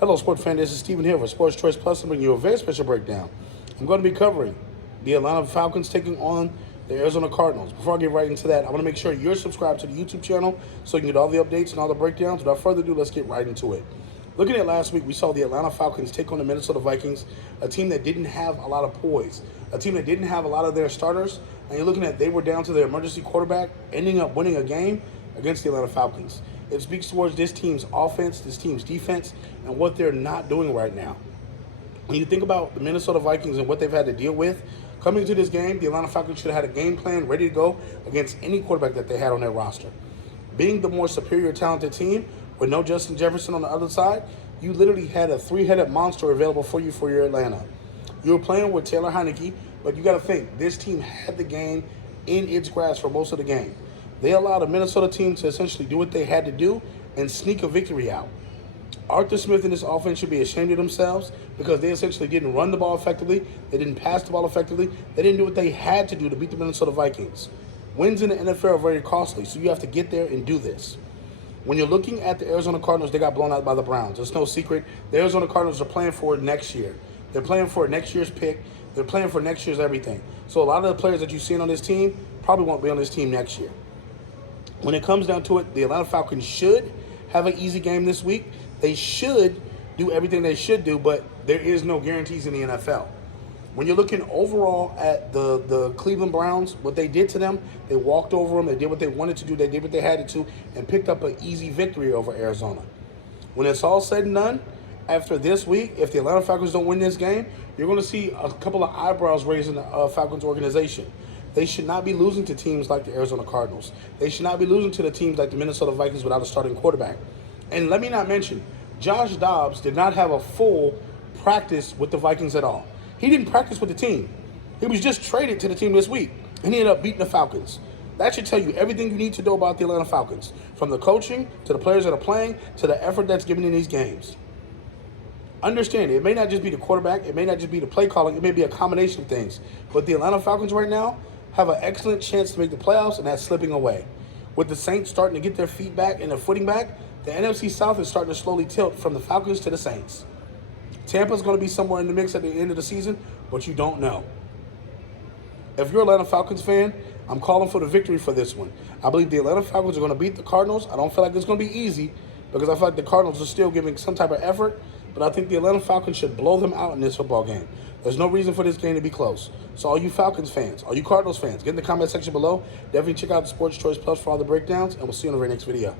Hello, sports fan. This is Steven here for Sports Choice Plus. I'm bringing you a very special breakdown. I'm going to be covering the Atlanta Falcons taking on the Arizona Cardinals. Before I get right into that, I want to make sure you're subscribed to the YouTube channel so you can get all the updates and all the breakdowns. Without further ado, let's get right into it. Looking at last week, we saw the Atlanta Falcons take on the Minnesota Vikings, a team that didn't have a lot of poise, a team that didn't have a lot of their starters, and you're looking at they were down to their emergency quarterback, ending up winning a game against the Atlanta Falcons. It speaks towards this team's offense, this team's defense, and what they're not doing right now. When you think about the Minnesota Vikings and what they've had to deal with, coming to this game, the Atlanta Falcons should have had a game plan ready to go against any quarterback that they had on their roster. Being the more superior talented team, with no Justin Jefferson on the other side, you literally had a three-headed monster available for you for your Atlanta. You were playing with Taylor Heineke, but you got to think, this team had the game in its grasp for most of the game. They allowed a Minnesota team to essentially do what they had to do and sneak a victory out. Arthur Smith and this offense should be ashamed of themselves because they essentially didn't run the ball effectively. They didn't pass the ball effectively. They didn't do what they had to do to beat the Minnesota Vikings. Wins in the NFL are very costly, so you have to get there and do this. When you're looking at the Arizona Cardinals, they got blown out by the Browns. It's no secret. The Arizona Cardinals are playing for next year. They're playing for next year's pick. They're playing for next year's everything. So a lot of the players that you've seen on this team probably won't be on this team next year. When it comes down to it, the Atlanta Falcons should have an easy game this week. They should do everything they should do, but there is no guarantees in the NFL. When you're looking overall at the Cleveland Browns, what they did to them, they walked over them, they did what they wanted to do, they did what they had to, and picked up an easy victory over Arizona. When it's all said and done, after this week, if the Atlanta Falcons don't win this game, you're going to see a couple of eyebrows raised in the Falcons organization. They should not be losing to teams like the Arizona Cardinals. They should not be losing to the teams like the Minnesota Vikings without a starting quarterback. And let me not mention, Josh Dobbs did not have a full practice with the Vikings at all. He didn't practice with the team. He was just traded to the team this week, and he ended up beating the Falcons. That should tell you everything you need to know about the Atlanta Falcons, from the coaching to the players that are playing to the effort that's given in these games. Understand, it may not just be the quarterback, it may not just be the play calling, it may be a combination of things. But the Atlanta Falcons right now have an excellent chance to make the playoffs, and that's slipping away. With the Saints starting to get their feet back and their footing back, the NFC South is starting to slowly tilt from the Falcons to the Saints. Tampa's going to be somewhere in the mix at the end of the season, but you don't know. If you're an Atlanta Falcons fan, I'm calling for the victory for this one. I believe the Atlanta Falcons are going to beat the Cardinals. I don't feel like it's going to be easy because I feel like the Cardinals are still giving some type of effort, but I think the Atlanta Falcons should blow them out in this football game. There's no reason for this game to be close. So all you Falcons fans, all you Cardinals fans, get in the comment section below. Definitely check out the Sports Choice Plus for all the breakdowns, and we'll see you in the very next video.